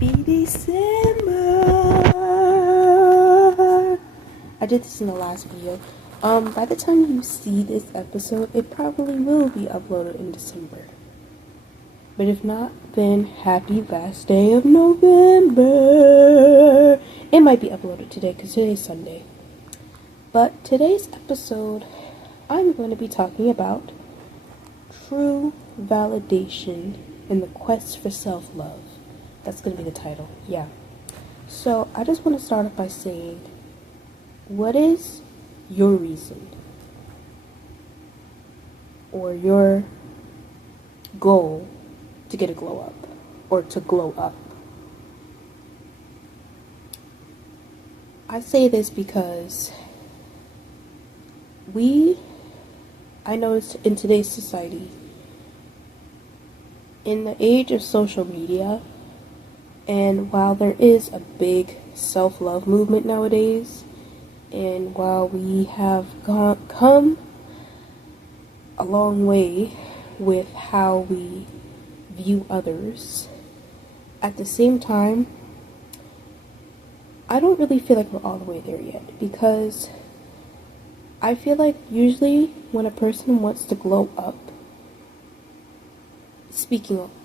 Happy December! I did this in the last video. By the time you see this episode, it probably will be uploaded in December. But if not, then happy last day of November! It might be uploaded today because today's Sunday. But today's episode, I'm going to be talking about true validation in the quest for self-love. That's going to be the title, yeah. So I just want to start off by saying, what is your reason or your goal to get a glow up or to glow up? I say this because I noticed in today's society, in the age of social media, and while there is a big self-love movement nowadays, and while we have come a long way with how we view others, at the same time, I don't really feel like we're all the way there yet, because I feel like usually when a person wants to glow up,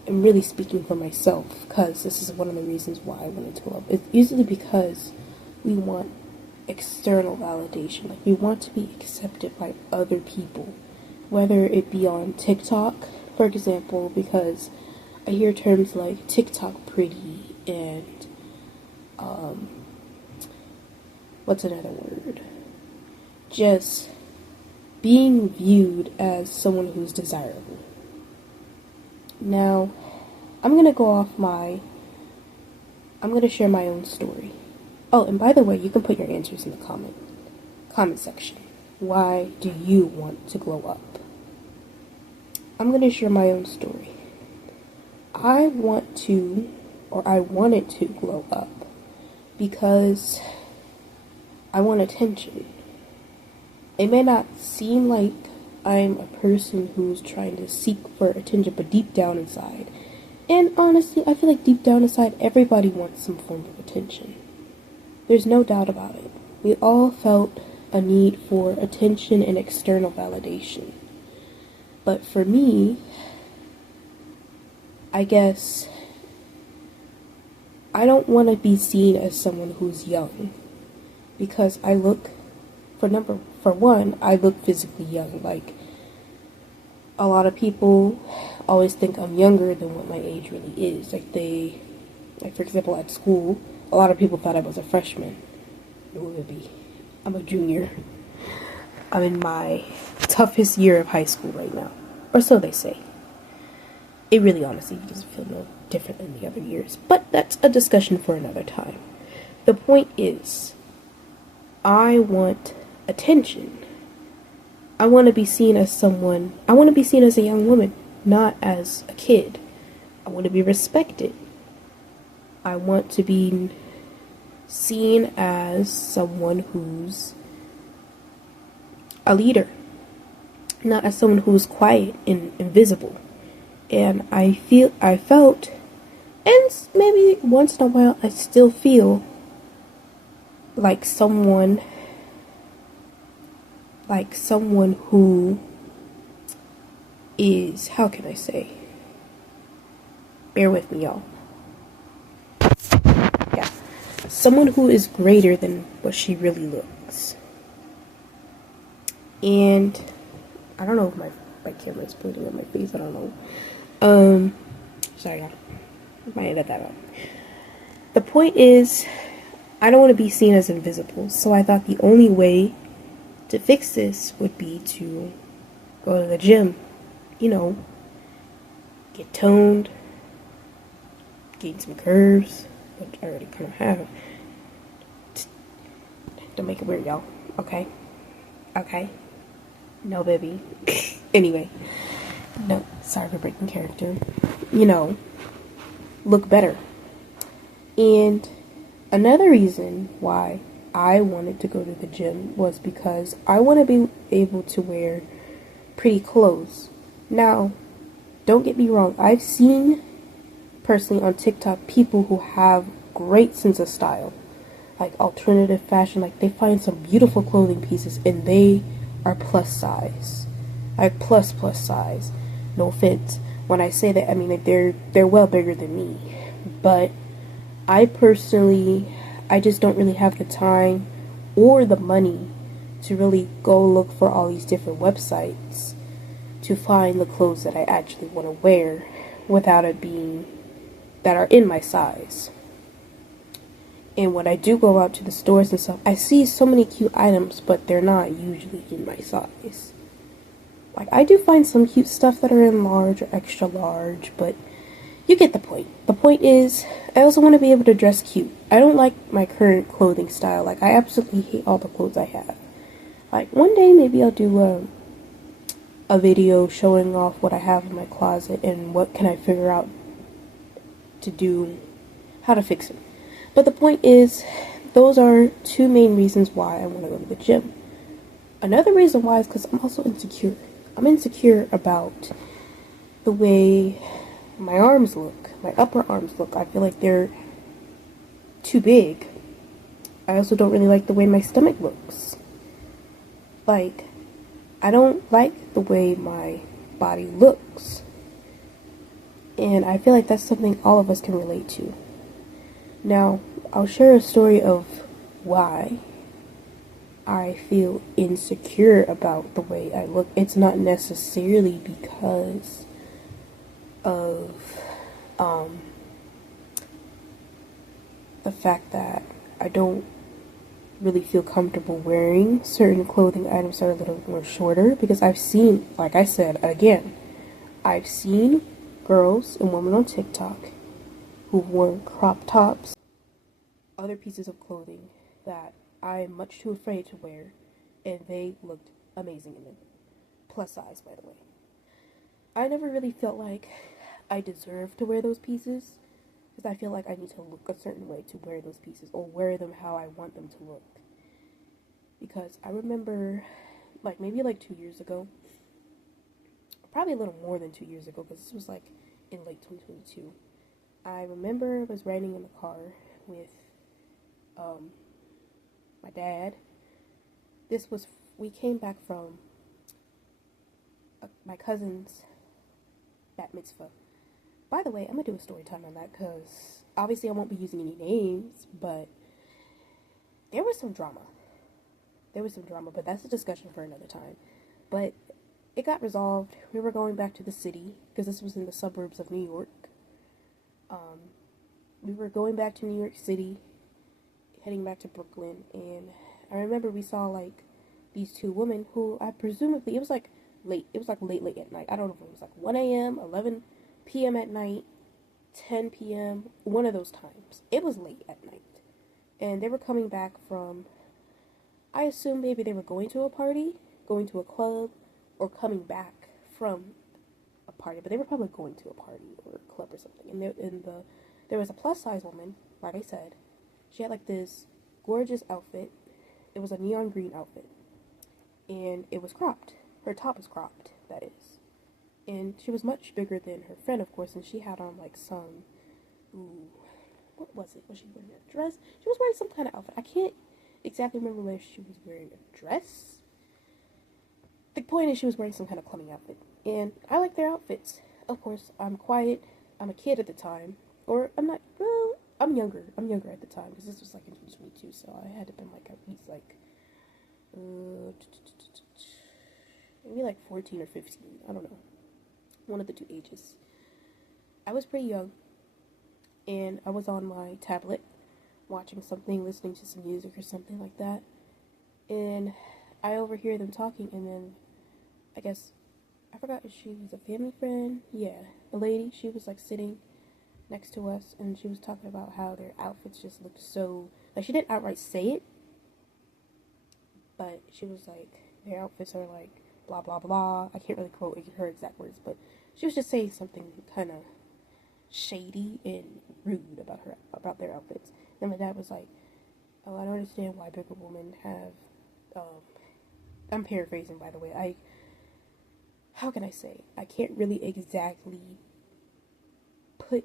I'm really speaking for myself, because this is one of the reasons why I wanted to glow up. It's usually because we want external validation. Like, we want to be accepted by other people, whether it be on TikTok, for example, because I hear terms like TikTok pretty and what's another word? Just being viewed as someone who's desirable. Now, I'm going to share my own story. Oh, and by the way, you can put your answers in the comment section. Why do you want to glow up? I'm going to share my own story. I wanted to glow up because I want attention. It may not seem like I'm a person who's trying to seek for attention, but deep down inside, and honestly, I feel like deep down inside, everybody wants some form of attention. There's no doubt about it. We all felt a need for attention and external validation. But for me, I guess I don't want to be seen as someone who's young, because I look physically young. Like, a lot of people always think I'm younger than what my age really is. Like for example, at school, a lot of people thought I was a freshman. No, baby, I'm a junior. I'm in my toughest year of high school right now, or so they say. It really honestly doesn't feel no different than the other years, but that's a discussion for another time. The point is, I want attention. I want to be seen as a young woman, not as a kid. I want to be respected. I want to be seen as someone who's a leader, not as someone who's quiet and invisible. And I felt, and maybe once in a while I still feel like someone who is, how can I say? Bear with me, y'all. Yeah. Someone who is greater than what she really looks. And I don't know if my camera is pointing at my face, I don't know. Sorry, y'all. I might edit that out. The point is, I don't want to be seen as invisible, so I thought the only way to fix this would be to go to the gym, get toned, gain some curves, which I already kind of have. Don't make it weird, y'all. Okay? No, baby. Anyway. No, sorry for breaking character. Look better. And another reason why I wanted to go to the gym was because I want to be able to wear pretty clothes. Now, don't get me wrong, I've seen personally on TikTok people who have great sense of style, like alternative fashion. Like they find some beautiful clothing pieces and they are plus size, like plus size. No offense when I say that. I mean like they're well bigger than me, but I personally, I just don't really have the time or the money to really go look for all these different websites to find the clothes that I actually want to wear without it being that are in my size. And when I do go out to the stores and stuff, I see so many cute items, but they're not usually in my size. Like, I do find some cute stuff that are in large or extra large, but you get the point. The point is, I also want to be able to dress cute. I don't like my current clothing style. Like, I absolutely hate all the clothes I have. Like, one day maybe I'll do a video showing off what I have in my closet and what can I figure out to do, how to fix it. But the point is, those are two main reasons why I want to go to the gym. Another reason why is because I'm also insecure. I'm insecure about the way my arms look, my upper arms look. I feel like they're too big. I also don't really like the way my stomach looks. Like, I don't like the way my body looks. And I feel like that's something all of us can relate to. Now, I'll share a story of why I feel insecure about the way I look. It's not necessarily because of the fact that I don't really feel comfortable wearing certain clothing items that are a little more shorter, because I've seen, like I said again, I've seen girls and women on TikTok who've worn crop tops, other pieces of clothing that I'm much too afraid to wear, and they looked amazing in them. Plus size, by the way. I never really felt like I deserved to wear those pieces, because I feel like I need to look a certain way to wear those pieces, or wear them how I want them to look. Because I remember, like, maybe like 2 years ago, probably a little more than 2 years ago, because this was like in late 2022. I remember I was riding in the car with my dad. We came back from my cousin's bat mitzvah. By the way, I'm gonna do a story time on that, because obviously I won't be using any names, but there was some drama. But that's a discussion for another time. But it got resolved. We were going back to the city, because this was in the suburbs of New York. We were going back to New York City, heading back to Brooklyn, and I remember we saw, like, these two women who I presumably, it was like late at night. I don't know if it was like 1 a.m., 11 p.m. at night, 10 p.m., one of those times. It was late at night. And they were coming back from, I assume maybe they were going to a party, going to a club, or coming back from a party. But they were probably going to a party or a club or something. And there was a plus size woman, like I said. She had like this gorgeous outfit. It was a neon green outfit. And it was cropped. Her top was cropped, that is. And she was much bigger than her friend, of course, and she had on like some, what was it? Was she wearing a dress? She was wearing some kind of outfit. I can't exactly remember whether she was wearing a dress. The point is she was wearing some kind of clubbing outfit. And I like their outfits. Of course, I'm quiet. I'm a kid at the time. Or I'm not, well, I'm younger. I'm younger at the time, because this was like in 2022, so I had to been like at least like, maybe like 14 or 15. I don't know. One of the two ages. I was pretty young, and I was on my tablet watching something, listening to some music or something like that, and I overhear them talking, and then I guess I forgot if she was a family friend. Yeah, a lady. She was like sitting next to us, and she was talking about how their outfits just looked so, like, she didn't outright say it, but she was like, their outfits are like blah blah blah. I can't really quote her exact words, but she was just saying something kind of shady and rude about their outfits. Then my dad was like, "Oh, I don't understand why bigger women have." I'm paraphrasing, by the way. How can I say? I can't really exactly put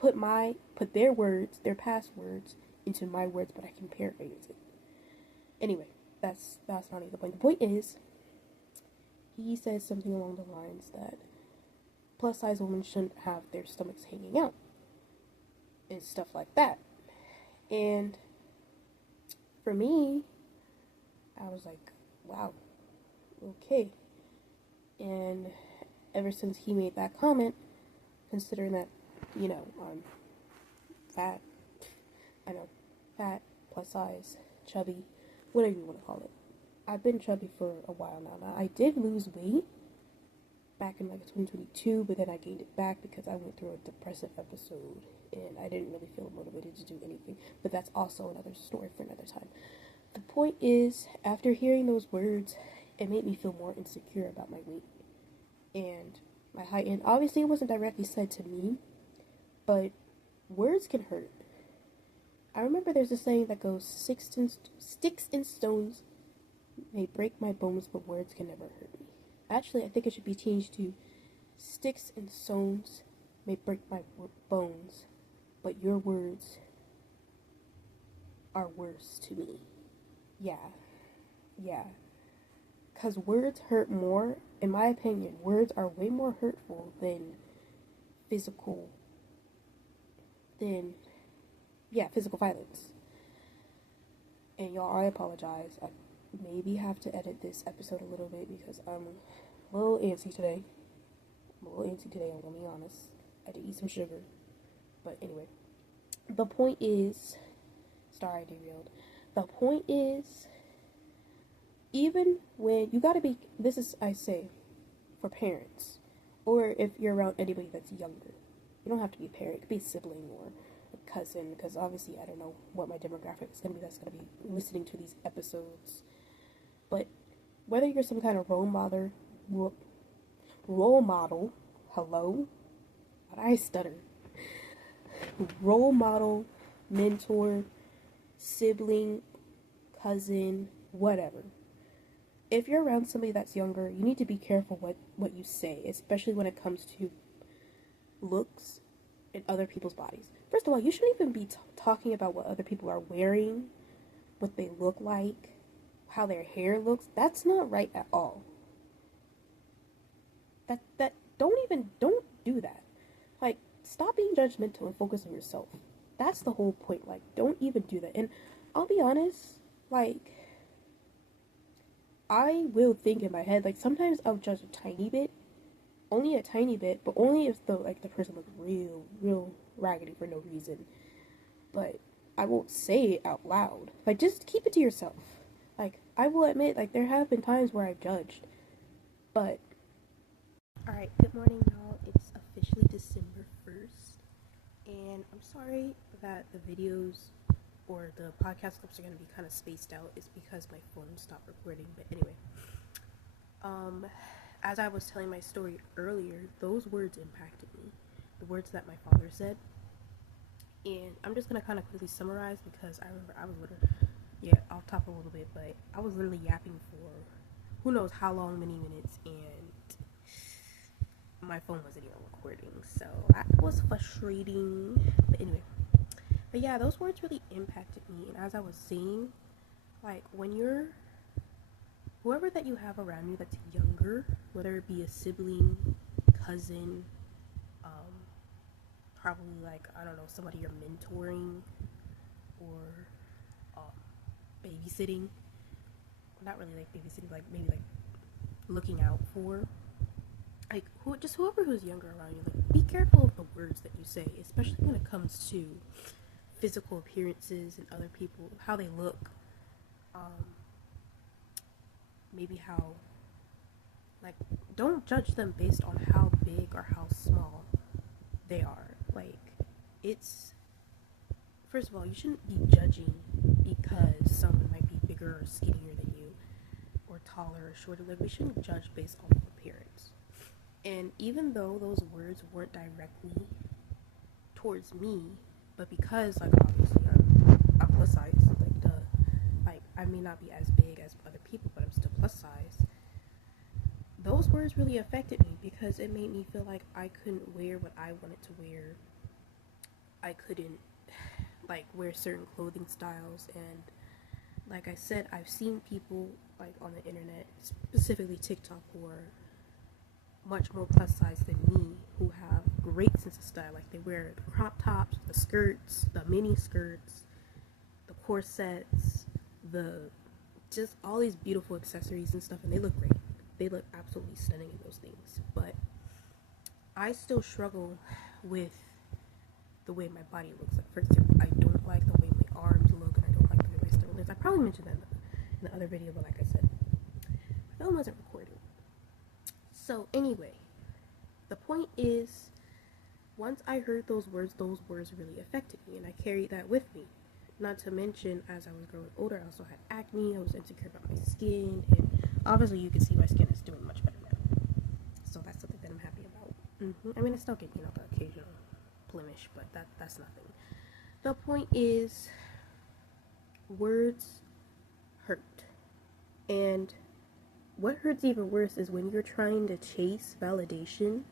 put their words, their past words, into my words, but I can paraphrase it. Anyway, that's not even the point. The point is, he says something along the lines that plus size women shouldn't have their stomachs hanging out and stuff like that. And for me, I was like, wow, okay. And ever since he made that comment, considering that, I'm fat, I know, fat, plus size, chubby, whatever you want to call it. I've been chubby for a while now. Now, I did lose weight back in like 2022, but then I gained it back because I went through a depressive episode and I didn't really feel motivated to do anything. But that's also another story for another time. The point is, after hearing those words, it made me feel more insecure about my weight and my height. And obviously, it wasn't directly said to me, but words can hurt. I remember there's a saying that goes, sticks and stones may break my bones, but words can never hurt me. Actually, I think it should be changed to, sticks and stones may break my bones, but your words are worse to me. Yeah. Because words hurt more. In my opinion, words are way more hurtful than physical violence. And y'all, I apologize. I maybe have to edit this episode a little bit because I'm a little antsy today. I'm gonna be honest. I did eat some sugar. But anyway, the point is, sorry I derailed. The point is, even when you gotta be, this is, I say, for parents, or if you're around anybody that's younger. You don't have to be a parent, it could be a sibling or a cousin, because obviously I don't know what my demographic is gonna be that's gonna be listening to these episodes. But whether you're some kind of role model, hello? Why did I stutter? Role model, mentor, sibling, cousin, whatever. If you're around somebody that's younger, you need to be careful what you say, especially when it comes to looks in other people's bodies. First of all, you shouldn't even be talking about what other people are wearing, what they look like, how their hair looks. That's not right at all. Don't do that. Like, stop being judgmental and focus on yourself. That's the whole point. Like, don't even do that. And I'll be honest, like, I will think in my head, like, sometimes I'll judge a tiny bit, only a tiny bit, but only if the person looks real raggedy for no reason. But I won't say it out loud. Like, just keep it to yourself. Like, I will admit, like, there have been times where I've judged, but alright, good morning, y'all. It's officially December 1st, and I'm sorry that the videos or the podcast clips are going to be kind of spaced out. It's because my phone stopped recording. But anyway, as I was telling my story earlier, those words impacted me. The words that my father said. And I'm just going to kind of quickly summarize because I remember I was literally, off top a little bit, but I was literally yapping for who knows how long, many minutes, and my phone wasn't even recording. So that was frustrating. But anyway. But yeah, those words really impacted me. And as I was saying, like, when you're, whoever that you have around you that's younger, whether it be a sibling, cousin, probably like, I don't know, somebody you're mentoring or babysitting, not really like babysitting, like maybe like looking out for, like, whoever who's younger around you, like, be careful of the words that you say, especially when it comes to physical appearances and other people, how they look, maybe how, like, don't judge them based on how big or how small they are. Like, it's, first of all, you shouldn't be judging because someone might be bigger or skinnier than you, or taller or shorter. Like, we shouldn't judge based on appearance. And even though those words weren't directly towards me, but because, like, obviously I'm plus size, like, I may not be as big as other people, but I'm still plus size, those words really affected me because it made me feel like I couldn't wear what I wanted to wear I couldn't like wear certain clothing styles. And like I said, I've seen people like on the internet, specifically TikTok, who are much more plus size than me, who have great sense of style. Like they wear the crop tops, the skirts, the mini skirts, the corsets, the just all these beautiful accessories and stuff, and they look great. They look absolutely stunning in those things. But I still struggle with the way my body looks. Like, for example, I don't like the way my arms look, and I don't like the way my stomach looks. I probably mentioned that in the other video, but like I said, my phone wasn't recording. So anyway, the point is, once I heard those words really affected me, and I carried that with me. Not to mention, as I was growing older, I also had acne. I was insecure about my skin, and obviously you can see my skin is doing much better now. So that's something that I'm happy about. I mean, I still get, the occasional blemish, but that's nothing. The point is, words hurt. And what hurts even worse is when you're trying to chase validation,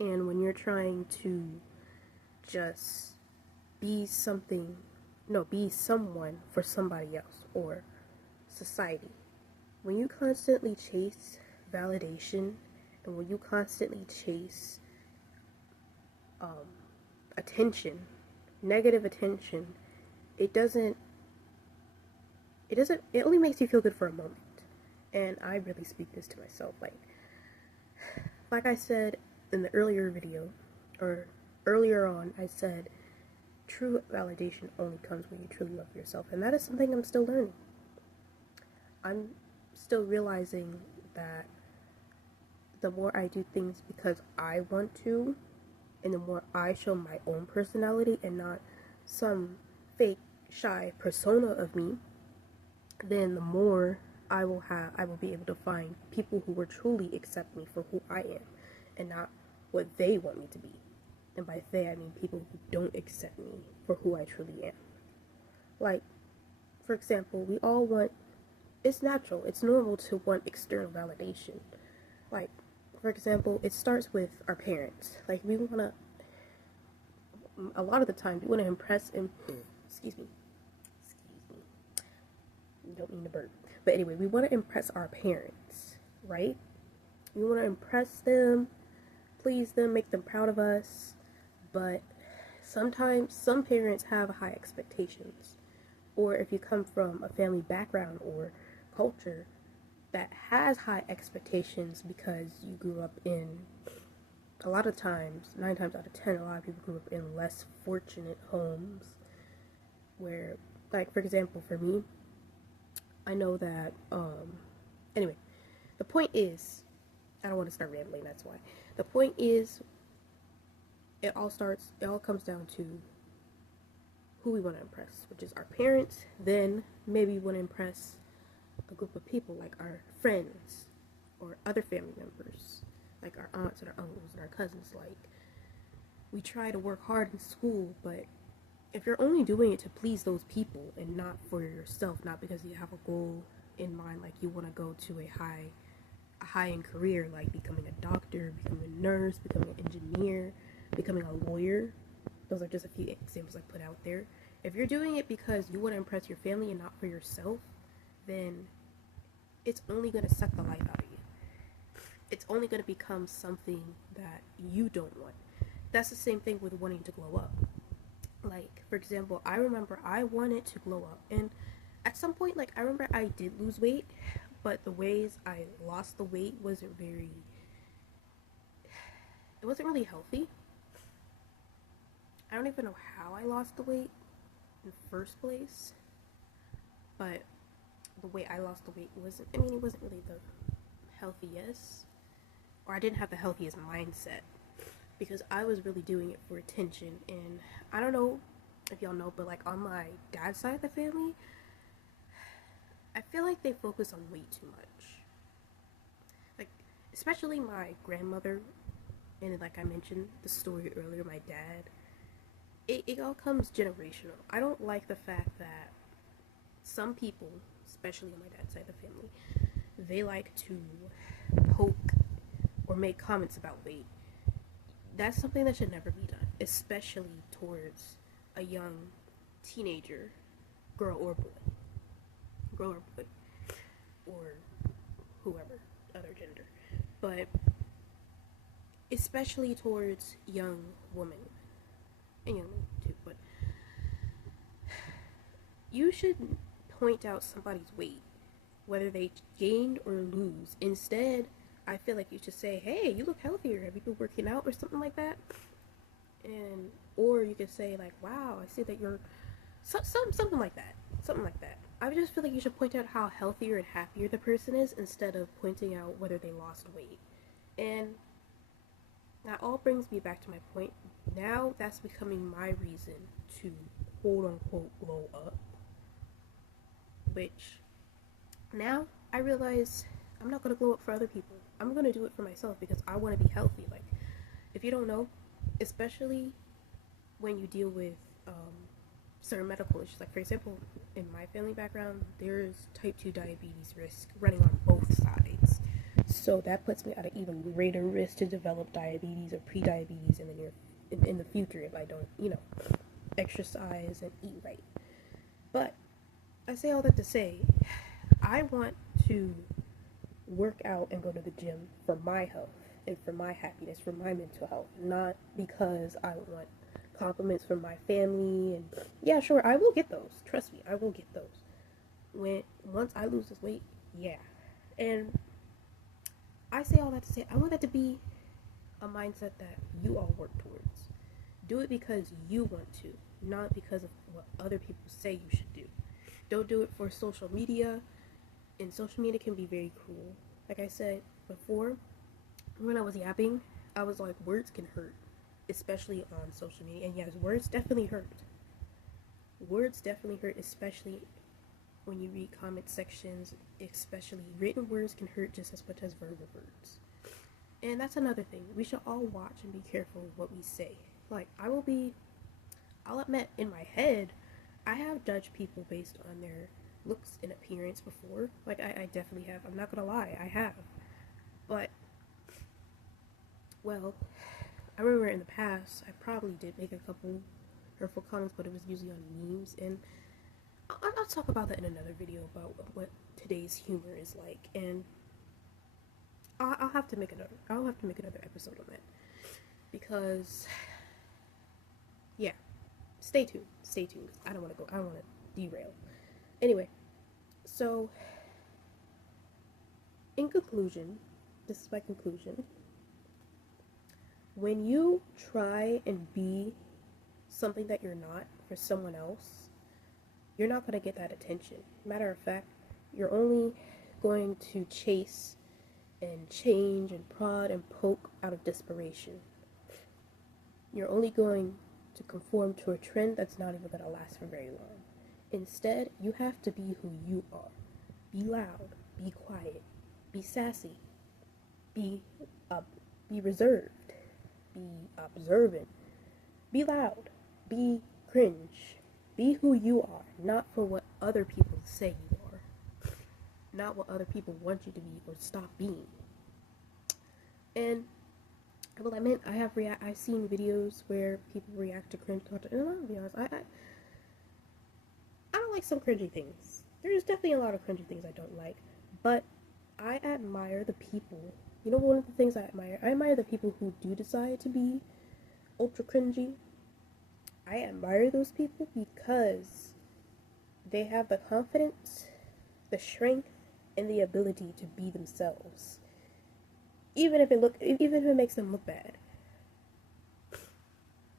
and when you're trying to just be someone for somebody else or society. When you constantly chase validation, and when you constantly chase attention, negative attention, it only makes you feel good for a moment. And I really speak this to myself. Like I said in the earlier video, or earlier on, I said true validation only comes when you truly love yourself, and that is something I'm still learning. I'm still realizing that the more I do things because I want to, and the more I show my own personality and not some fake shy persona of me, then the more I will be able to find people who will truly accept me for who I am and not what they want me to be. And by they, I mean people who don't accept me for who I truly am. Like, for example, we all want, it's natural, it's normal to want external validation. Like, for example, it starts with our parents. Like, we want to, a lot of the time, we want to impress and, excuse me, don't mean to burp. But anyway, we want to impress our parents, right? We want to impress them, please them, make them proud of us. But sometimes some parents have high expectations. Or if you come from a family background or culture that has high expectations because you grew up in, a lot of times, 9 times out of 10, a lot of people grew up in less fortunate homes where, like, for example, for me, I know that, anyway, the point is, I don't want to start rambling, that's why. The point is, it all comes down to who we want to impress, which is our parents. Then maybe we want to impress a group of people, like our friends or other family members, like our aunts and our uncles and our cousins. Like, we try to work hard in school, but if you're only doing it to please those people and not for yourself, not because you have a goal in mind, like you want to go to a high-end career, like becoming a doctor, becoming a nurse, becoming an engineer, becoming a lawyer. Those are just a few examples I put out there. If you're doing it because you want to impress your family and not for yourself, then it's only going to suck the life out of you. It's only going to become something that you don't want. That's the same thing with wanting to glow up. Like, for example, I remember I wanted to glow up, and at some point, like, I remember I did lose weight, but the ways I lost the weight wasn't really healthy. I don't even know how I lost the weight in the first place, but the way I lost the weight it wasn't really the healthiest, or I didn't have the healthiest mindset, because I was really doing it for attention. And I don't know if y'all know, but like on my dad's side of the family, I feel like they focus on weight too much. Like, especially my grandmother, and like I mentioned the story earlier, my dad, it all comes generational. I don't like the fact that some people, especially on my dad's side of the family, they like to poke or make comments about weight. that's something that should never be done, especially towards a young teenager, girl or boy, or whoever, other gender. But especially towards young women, and young men too, but you should point out somebody's weight, whether they gained or lose. Instead, I feel like you should say, hey, you look healthier. Have you been working out or something like that? And or you could say like, wow, I see that you're something like that. Something like that. I just feel like you should point out how healthier and happier the person is instead of pointing out whether they lost weight. And that all brings me back to my point. Now that's becoming my reason to quote unquote glow up. Which now I realize I'm not gonna glow up for other people. I'm gonna do it for myself because I wanna be healthy. Like, if you don't know, especially when you deal with certain medical issues, like for example, in my family background, there's type 2 diabetes risk running on both sides. So that puts me at an even greater risk to develop diabetes or pre-diabetes in the future if I don't, exercise and eat right. But I say all that to say, I want to work out and go to the gym for my health and for my happiness, for my mental health, not because I want compliments from my family. And yeah, sure, I will get those. Trust me, I will get those. Once I lose this weight, yeah. And I say all that to say, I want that to be a mindset that you all work towards. Do it because you want to, not because of what other people say you should do. Don't do it for social media, and social media can be very cruel. Like I said before, when I was yapping, I was like, words can hurt, especially on social media. And yes, words definitely hurt. Words definitely hurt, especially when you read comment sections, especially written words can hurt just as much as verbal words. And that's another thing. We should all watch and be careful what we say. Like, I'll admit, in my head, I have judged people based on their looks and appearance before. Like, I definitely have. I'm not gonna lie, I have. But, well, I remember in the past, I probably did make a couple hurtful comments, but it was usually on memes. And I'll talk about that in another video about what today's humor is like. And I'll have to make another episode on that. Because, yeah. Stay tuned. I don't want to derail. Anyway, so, in conclusion, this is my conclusion. When you try and be something that you're not for someone else, you're not going to get that attention. Matter of fact, you're only going to chase and change and prod and poke out of desperation. You're only going to conform to a trend that's not even going to last for very long. Instead, you have to be who you are. Be loud, be quiet, be sassy, be reserved, be observant, be loud, be cringe. Be who you are, not for what other people say you are, not what other people want you to be or stop being. And well, I meant I've seen videos where people react to cringe content, and I'll be honest, I don't like some cringy things. There's definitely a lot of cringy things I don't like, but I admire the people. You know, one of the things I admire the people who do decide to be ultra cringy. I admire those people because they have the confidence, the strength, and the ability to be themselves. Even if it makes them look bad.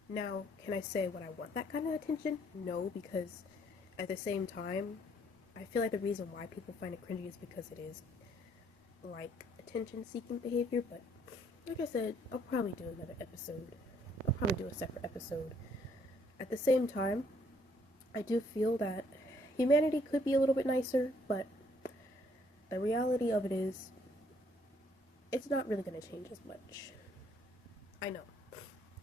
Now, can I say would I want that kind of attention? No, because at the same time, I feel like the reason why people find it cringy is because it is like attention-seeking behavior. But like I said, I'll probably do another episode. I'll probably do a separate episode. At the same time, I do feel that humanity could be a little bit nicer, but the reality of it is, it's not really going to change as much. I know.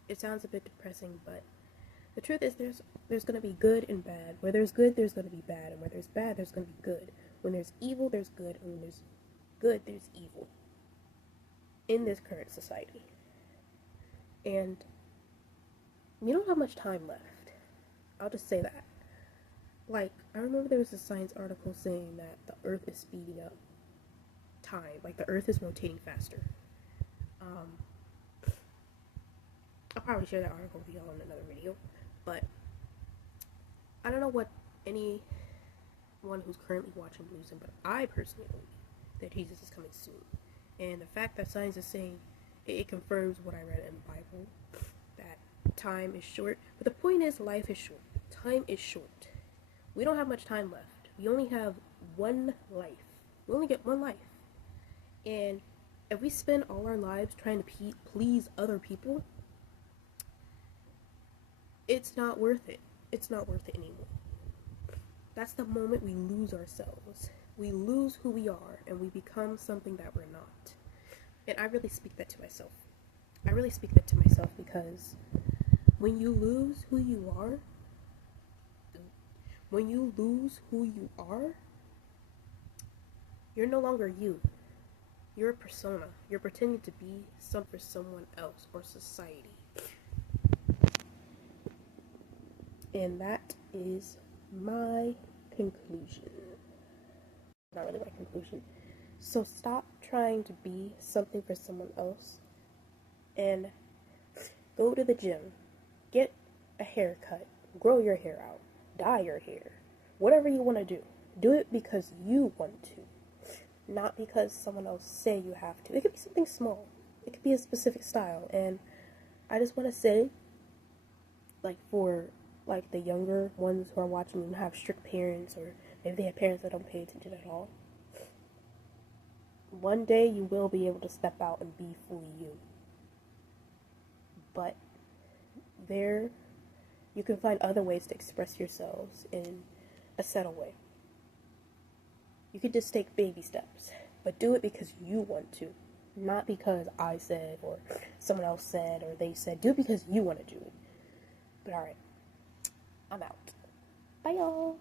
It sounds a bit depressing, but the truth is there's going to be good and bad. Where there's good, there's going to be bad. And where there's bad, there's going to be good. When there's evil, there's good. And when there's good, there's evil. In this current society. And you don't have much time left. I'll just say that. Like, I remember there was a science article saying that the Earth is speeding up time. Like, the Earth is rotating faster. I'll probably share that article with y'all in another video. But I don't know what anyone who's currently watching believes in, but I personally believe that Jesus is coming soon. And the fact that science is saying it confirms what I read in the Bible, that time is short. But the point is, life is short. Time is short. We don't have much time left. We only have one life. We only get one life. And if we spend all our lives trying to please other people, it's not worth it. It's not worth it anymore. That's the moment we lose ourselves. We lose who we are and we become something that we're not. And I really speak that to myself. I really speak that to myself because when you lose who you are, you're no longer you. You're a persona. You're pretending to be for someone else or society. And that is my conclusion. Not really my conclusion. So stop trying to be something for someone else and go to the gym. Get a haircut. Grow your hair out. Dye your hair. Whatever you want to do. Do it because you want to. Not because someone else say you have to. It could be something small. It could be a specific style. And I just want to say, like, for like the younger ones who are watching and have strict parents, or maybe they have parents that don't pay attention at all, one day you will be able to step out and be fully you. But you can find other ways to express yourselves in a settled way. You could just take baby steps, but do it because you want to, not because I said or someone else said or they said. Do it because you want to do it. But alright, I'm out. Bye y'all.